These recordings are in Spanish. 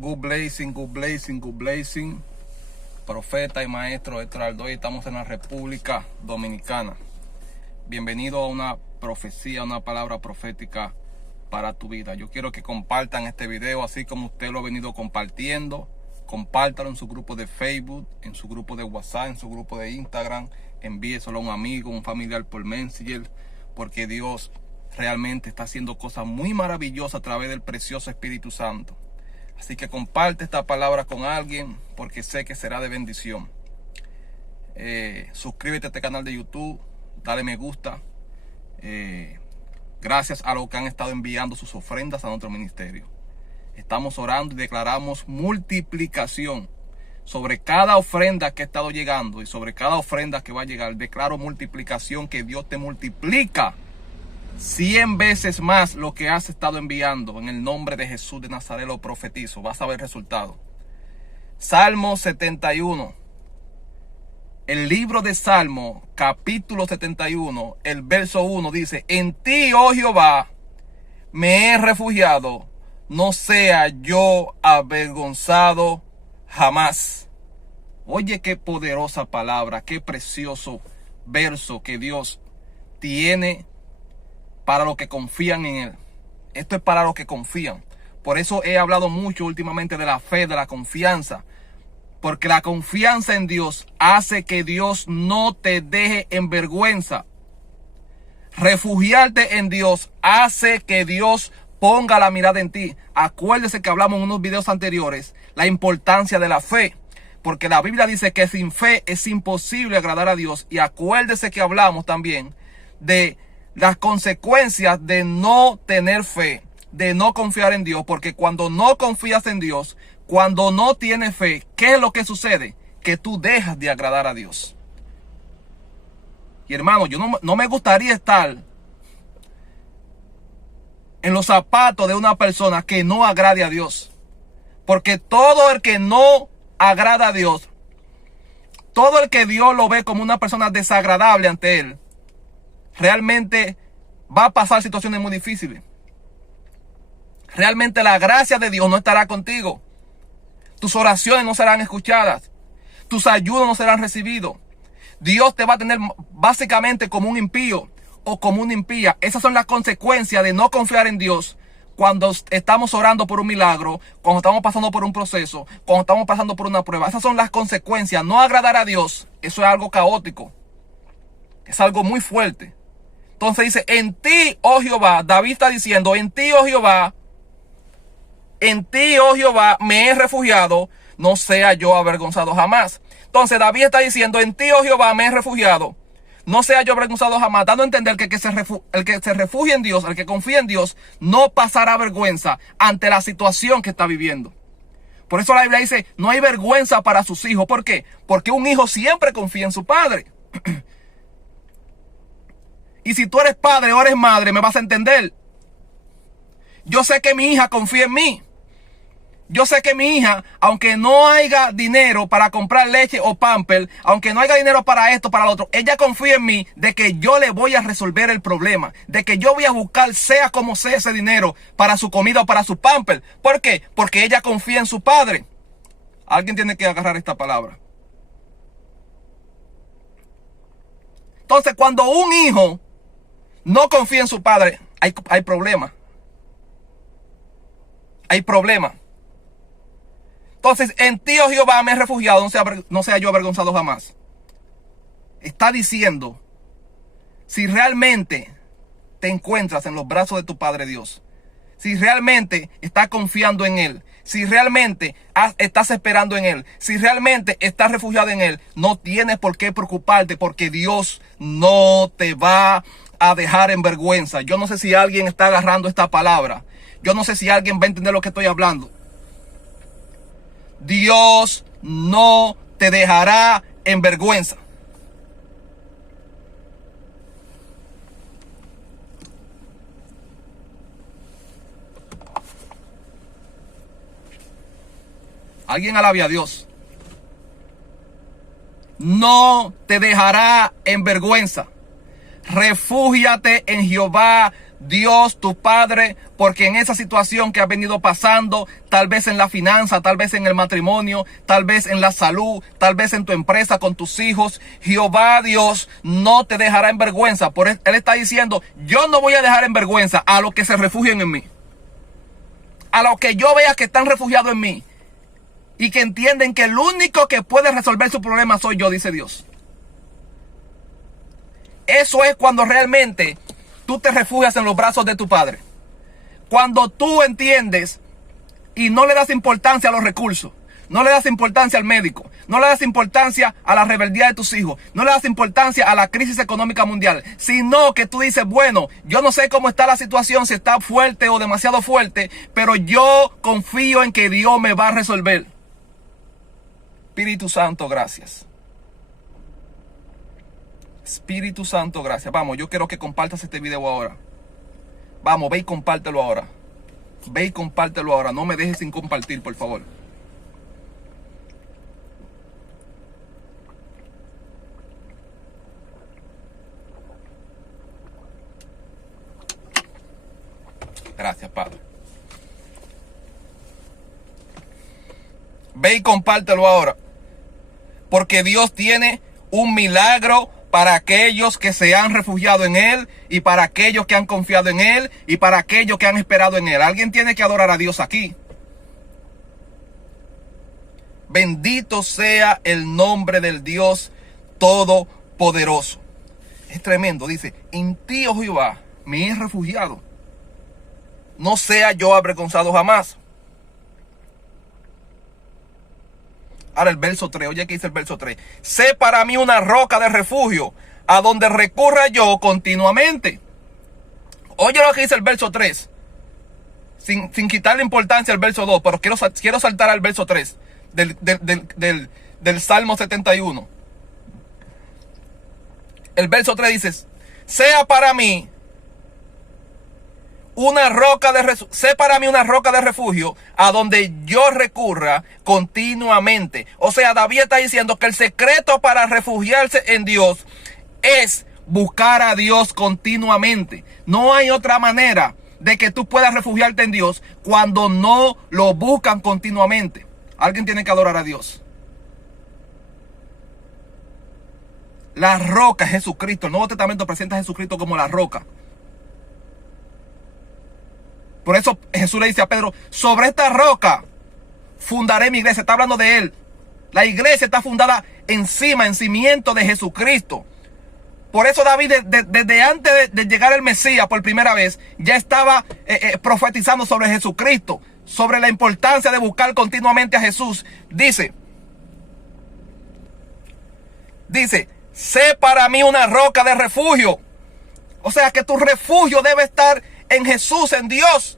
Good blessing, good blessing, good blessing. Profeta y maestro Héctor Aldoy, estamos en la República Dominicana. Bienvenido a una profecía, una palabra profética para tu vida. Yo quiero que compartan este video así como usted lo ha venido compartiendo. Compártalo en su grupo de Facebook, en su grupo de WhatsApp, en su grupo de Instagram. Envíeselo a un amigo, un familiar por Messenger, porque Dios realmente está haciendo cosas muy maravillosas a través del precioso Espíritu Santo. Así que comparte esta palabra con alguien, porque sé que será de bendición. Suscríbete a este canal de YouTube, dale me gusta. Gracias a los que han estado enviando sus ofrendas a nuestro ministerio. Estamos orando y declaramos multiplicación sobre cada ofrenda que ha estado llegando y sobre cada ofrenda que va a llegar. Declaro multiplicación, que Dios te multiplica 100 veces más lo que has estado enviando. En el nombre de Jesús de Nazaret lo profetizo. Vas a ver resultados. Salmo 71. El libro de Salmo, capítulo 71, el verso 1 dice: En ti, oh Jehová, me he refugiado, no sea yo avergonzado jamás. Oye, qué poderosa palabra, qué precioso verso que Dios tiene para los que confían en Él. Esto es para los que confían. Por eso he hablado mucho últimamente de la fe, de la confianza. Porque la confianza en Dios hace que Dios no te deje en vergüenza. Refugiarte en Dios hace que Dios ponga la mirada en ti. Acuérdese que hablamos en unos videos anteriores la importancia de la fe. Porque la Biblia dice que sin fe es imposible agradar a Dios. Y acuérdese que hablamos también de las consecuencias de no tener fe, de no confiar en Dios. Porque cuando no confías en Dios, cuando no tienes fe, ¿qué es lo que sucede? Que tú dejas de agradar a Dios. Y hermano, yo no me gustaría estar en los zapatos de una persona que no agrade a Dios. Porque todo el que no agrada a Dios, todo el que Dios lo ve como una persona desagradable ante Él, realmente va a pasar situaciones muy difíciles. Realmente la gracia de Dios no estará contigo. Tus oraciones no serán escuchadas. Tus ayunos no serán recibidos. Dios te va a tener básicamente como un impío o como una impía. Esas son las consecuencias de no confiar en Dios cuando estamos orando por un milagro, cuando estamos pasando por un proceso, cuando estamos pasando por una prueba. Esas son las consecuencias. No agradar a Dios, eso es algo caótico. Es algo muy fuerte. Entonces dice: en ti, oh Jehová. David está diciendo: en ti, oh Jehová, me he refugiado, no sea yo avergonzado jamás. Entonces David está diciendo: en ti, oh Jehová, me he refugiado, no sea yo avergonzado jamás, dando a entender que el que se refugia en Dios, el que confía en Dios, no pasará vergüenza ante la situación que está viviendo. Por eso la Biblia dice: no hay vergüenza para sus hijos. ¿Por qué? Porque un hijo siempre confía en su padre. Y si tú eres padre o eres madre, me vas a entender. Yo sé que mi hija confía en mí. Yo sé que mi hija, aunque no haya dinero para comprar leche o pamper, aunque no haya dinero para esto, para lo otro, ella confía en mí de que yo le voy a resolver el problema, de que yo voy a buscar, sea como sea, ese dinero para su comida o para su pamper. ¿Por qué? Porque ella confía en su padre. Alguien tiene que agarrar esta palabra. Entonces, cuando un hijo no confía en su padre, hay problema. Hay problema. Entonces, en ti, oh Jehová, me he refugiado, no sea yo avergonzado jamás. Está diciendo, si realmente te encuentras en los brazos de tu Padre Dios, si realmente estás confiando en Él, si realmente estás esperando en Él, si realmente estás refugiado en Él, no tienes por qué preocuparte, porque Dios no te va a dejar en vergüenza. Yo no sé si alguien está agarrando esta palabra. Yo no sé si alguien va a entender lo que estoy hablando. Dios no te dejará en vergüenza. Alguien alabe a Dios. No te dejará en vergüenza. Refúgiate en Jehová Dios, tu Padre, porque en esa situación que has venido pasando, tal vez en la finanza, tal vez en el matrimonio, tal vez en la salud, tal vez en tu empresa con tus hijos, Jehová Dios no te dejará en vergüenza. Por él está diciendo, yo no voy a dejar en vergüenza a los que se refugien en mí. A los que yo vea que están refugiados en mí y que entienden que el único que puede resolver su problema soy yo, dice Dios. Eso es cuando realmente tú te refugias en los brazos de tu Padre. Cuando tú entiendes y no le das importancia a los recursos, no le das importancia al médico, no le das importancia a la rebeldía de tus hijos, no le das importancia a la crisis económica mundial, sino que tú dices, bueno, yo no sé cómo está la situación, si está fuerte o demasiado fuerte, pero yo confío en que Dios me va a resolver. Espíritu Santo, gracias. Espíritu Santo, gracias. Vamos, yo quiero que compartas este video ahora. Vamos, ve y compártelo ahora. Ve y compártelo ahora. No me dejes sin compartir, por favor. Gracias, Padre. Ve y compártelo ahora. Porque Dios tiene un milagro para aquellos que se han refugiado en Él y para aquellos que han confiado en Él y para aquellos que han esperado en Él. Alguien tiene que adorar a Dios aquí. Bendito sea el nombre del Dios Todopoderoso. Es tremendo, dice, en ti, oh Jehová, me he refugiado. No sea yo avergonzado jamás. Ahora el verso 3, oye que dice el verso 3. Sé para mí una roca de refugio, a donde recurra yo continuamente. Oye lo que dice el verso 3. Sin quitarle importancia al verso 2, pero quiero saltar al verso 3 del Salmo 71. El verso 3 dice, sea para mí una roca de refugio a donde yo recurra continuamente. O sea, David está diciendo que el secreto para refugiarse en Dios es buscar a Dios continuamente. No hay otra manera de que tú puedas refugiarte en Dios cuando no lo buscan continuamente. Alguien tiene que adorar a Dios. La roca es Jesucristo. El Nuevo Testamento presenta a Jesucristo como la roca. Por eso Jesús le dice a Pedro, sobre esta roca fundaré mi iglesia. Está hablando de Él. La iglesia está fundada en cimiento de Jesucristo. Por eso David, desde antes de llegar el Mesías por primera vez, ya estaba profetizando sobre Jesucristo, sobre la importancia de buscar continuamente a Jesús. Dice, sé para mí una roca de refugio. O sea que tu refugio debe estar en Jesús, en Dios.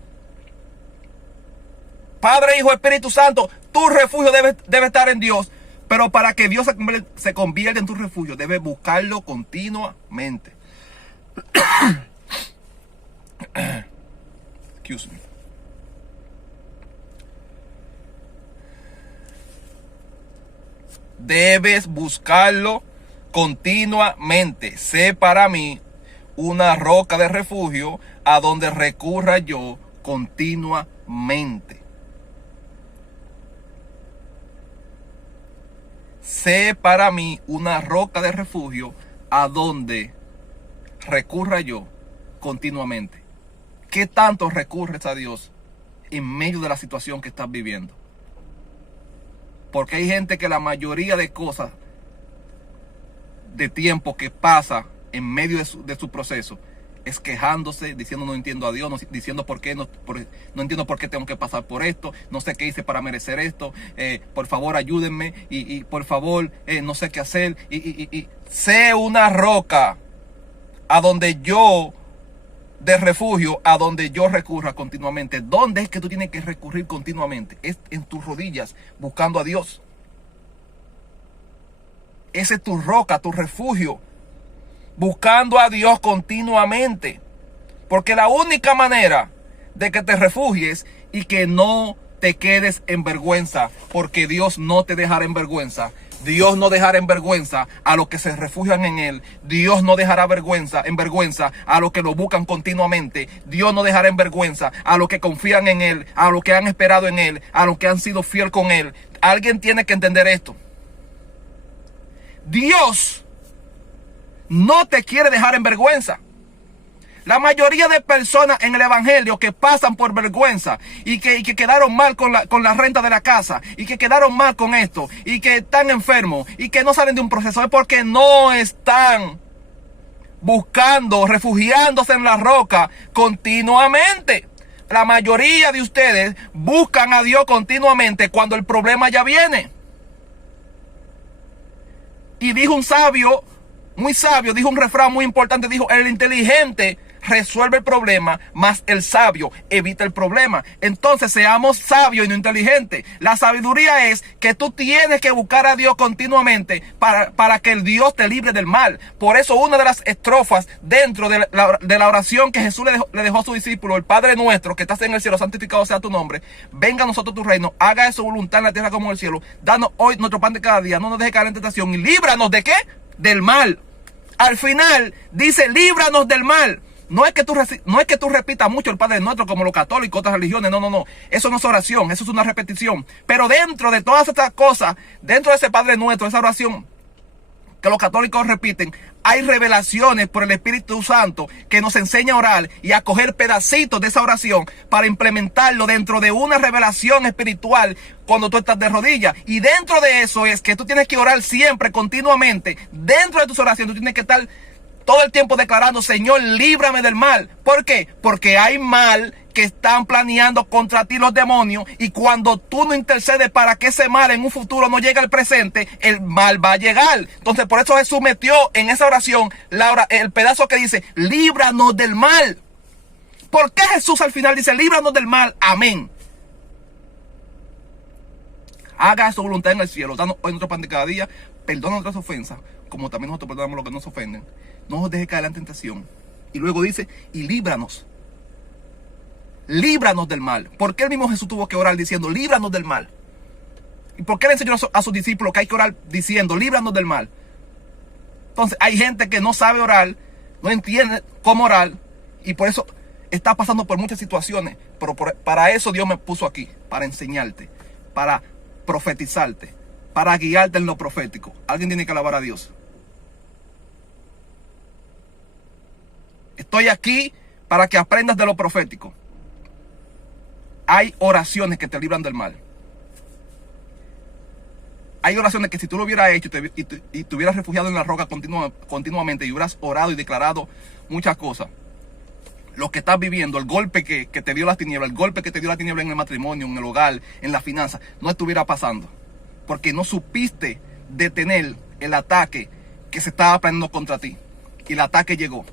Padre, Hijo, Espíritu Santo, tu refugio debe estar en Dios. Pero para que Dios se convierta en tu refugio, debes buscarlo continuamente. Excuse me. Debes buscarlo continuamente. Sé para mí una roca de refugio a donde recurra yo continuamente. Sé para mí una roca de refugio a donde recurra yo continuamente. ¿Qué tanto recurres a Dios en medio de la situación que estás viviendo? Porque hay gente que la mayoría de cosas, de tiempo que pasa en medio de su proceso, es quejándose, diciendo no entiendo a Dios, diciendo no entiendo por qué tengo que pasar por esto, no sé qué hice para merecer esto, por favor ayúdenme y por favor no sé qué hacer. Y sé una roca a donde yo, de refugio, a donde yo recurra continuamente. ¿Dónde es que tú tienes que recurrir continuamente? Es en tus rodillas, buscando a Dios. Ese es tu roca, tu refugio. Buscando a Dios continuamente. Porque la única manera de que te refugies y que no te quedes en vergüenza, porque Dios no te dejará en vergüenza, Dios no dejará en vergüenza a los que se refugian en Él. Dios no dejará en vergüenza a los que lo buscan continuamente. Dios no dejará en vergüenza a los que confían en Él, a los que han esperado en Él, a los que han sido fiel con Él. Alguien tiene que entender esto. Dios no te quiere dejar en vergüenza. La mayoría de personas en el evangelio que pasan por vergüenza y que quedaron mal con la renta de la casa y que quedaron mal con esto y que están enfermos y que no salen de un proceso es porque no están buscando, refugiándose en la roca continuamente. La mayoría de ustedes buscan a Dios continuamente cuando el problema ya viene. Y dijo un sabio, muy sabio, dijo un refrán muy importante, dijo: el inteligente resuelve el problema, mas el sabio evita el problema. Entonces seamos sabios y no inteligentes. La sabiduría es que tú tienes que buscar a Dios continuamente para que el Dios te libre del mal. Por eso una de las estrofas dentro de la oración que Jesús le dejó a su discípulo, el Padre nuestro que estás en el cielo, santificado sea tu nombre, venga a nosotros tu reino, haga su voluntad en la tierra como en el cielo, danos hoy nuestro pan de cada día, no nos dejes caer en tentación y líbranos ¿de qué? Del mal. Al final dice: líbranos del mal. No es que tú repitas mucho el Padre Nuestro como los católicos, otras religiones. No. Eso no es oración, eso es una repetición. Pero dentro de todas estas cosas, dentro de ese Padre Nuestro, esa oración que los católicos repiten, hay revelaciones por el Espíritu Santo que nos enseña a orar y a coger pedacitos de esa oración para implementarlo dentro de una revelación espiritual cuando tú estás de rodillas. Y dentro de eso es que tú tienes que orar siempre, continuamente. Dentro de tus oraciones tú tienes que estar todo el tiempo declarando: Señor, líbrame del mal. ¿Por qué? Porque hay mal que están planeando contra ti los demonios, y cuando tú no intercedes para que ese mal en un futuro no llegue al presente, el mal va a llegar. Entonces por eso Jesús metió en esa oración el pedazo que dice: líbranos del mal. ¿Por qué Jesús al final dice: líbranos del mal? Amén. Haga su voluntad en el cielo, danos hoy nuestro pan de cada día, perdona nuestras ofensas, como también nosotros perdonamos a los que nos ofenden. No nos deje caer en la tentación. Y luego dice: y líbranos. Líbranos del mal. ¿Por qué el mismo Jesús tuvo que orar diciendo: líbranos del mal? ¿Y por qué le enseñó a sus discípulos que hay que orar diciendo: líbranos del mal? Entonces hay gente que no sabe orar, no entiende cómo orar, y por eso está pasando por muchas situaciones. Pero para eso Dios me puso aquí, para enseñarte, para profetizarte, para guiarte en lo profético. Alguien tiene que alabar a Dios. Estoy aquí para que aprendas de lo profético. Hay oraciones que te libran del mal. Hay oraciones que si tú lo hubieras hecho y te hubieras refugiado en la roca continuamente y hubieras orado y declarado muchas cosas, lo que estás viviendo, el golpe que te dio la tiniebla, el golpe que te dio la tiniebla en el matrimonio, en el hogar, en la finanza, no estuviera pasando. Porque no supiste detener el ataque que se estaba planeando contra ti. Y el ataque llegó.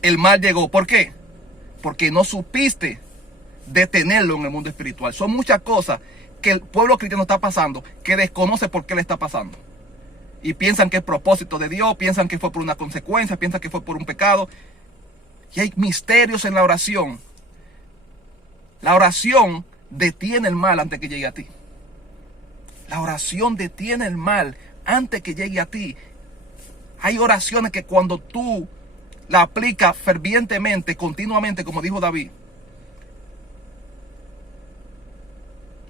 El mal llegó. ¿Por qué? Porque no supiste detenerlo en el mundo espiritual. Son muchas cosas que el pueblo cristiano está pasando que desconoce por qué le está pasando. Y piensan que es propósito de Dios, piensan que fue por una consecuencia, piensan que fue por un pecado. Y hay misterios en la oración. La oración detiene el mal antes que llegue a ti. La oración detiene el mal antes que llegue a ti. Hay oraciones que cuando tú la aplicas fervientemente, continuamente, como dijo David,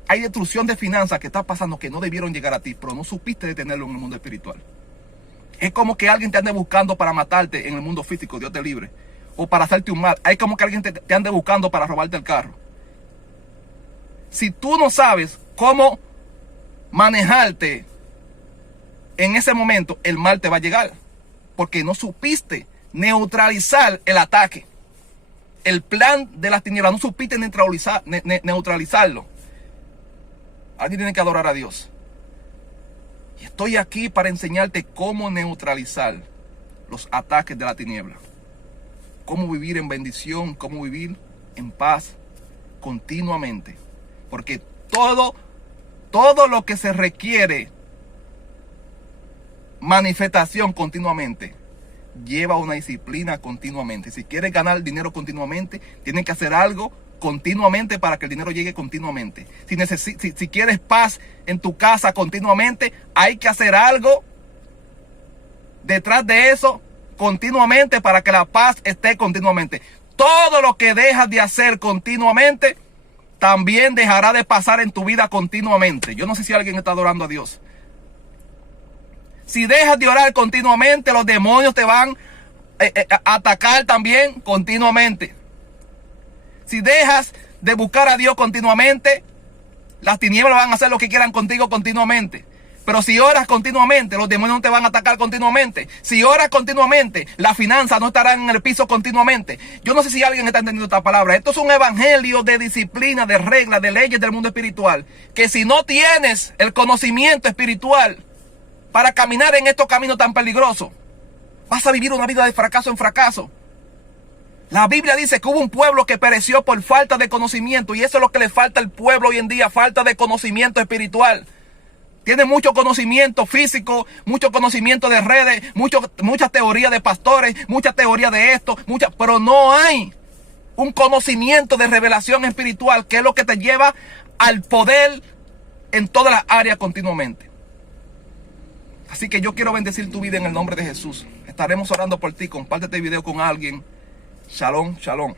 hay destrucción de finanzas que está pasando que no debieron llegar a ti, pero no supiste detenerlo en el mundo espiritual. Es como que alguien te ande buscando para matarte en el mundo físico, Dios te libre, o para hacerte un mal. Hay como que alguien te ande buscando para robarte el carro. Si tú no sabes cómo manejarte en ese momento, el mal te va a llegar, porque no supiste neutralizar el ataque, el plan de las tinieblas, no supiste neutralizarlo. Alguien tiene que adorar a Dios. Y estoy aquí para enseñarte cómo neutralizar los ataques de la tiniebla, cómo vivir en bendición, cómo vivir en paz continuamente, porque todo lo que se requiere manifestación continuamente lleva una disciplina continuamente. Si quieres ganar dinero continuamente, tienes que hacer algo continuamente para que el dinero llegue continuamente. Si quieres paz en tu casa continuamente, hay que hacer algo detrás de eso continuamente para que la paz esté continuamente. Todo lo que dejas de hacer continuamente también dejará de pasar en tu vida continuamente. Yo no sé si alguien está adorando a Dios. Si dejas de orar continuamente, los demonios te van a atacar también continuamente. Si dejas de buscar a Dios continuamente, las tinieblas van a hacer lo que quieran contigo continuamente. Pero si oras continuamente, los demonios no te van a atacar continuamente. Si oras continuamente, las finanzas no estarán en el piso continuamente. Yo no sé si alguien está entendiendo esta palabra. Esto es un evangelio de disciplina, de reglas, de leyes del mundo espiritual. Que si no tienes el conocimiento espiritual para caminar en estos caminos tan peligrosos, vas a vivir una vida de fracaso en fracaso. La Biblia dice que hubo un pueblo que pereció por falta de conocimiento. Y eso es lo que le falta al pueblo hoy en día, falta de conocimiento espiritual. Tiene mucho conocimiento físico, mucho conocimiento de redes, muchas teorías de pastores, muchas teorías de esto, pero no hay un conocimiento de revelación espiritual, que es lo que te lleva al poder en todas las áreas continuamente. Así que yo quiero bendecir tu vida en el nombre de Jesús. Estaremos orando por ti. Comparte este video con alguien. Shalom, shalom.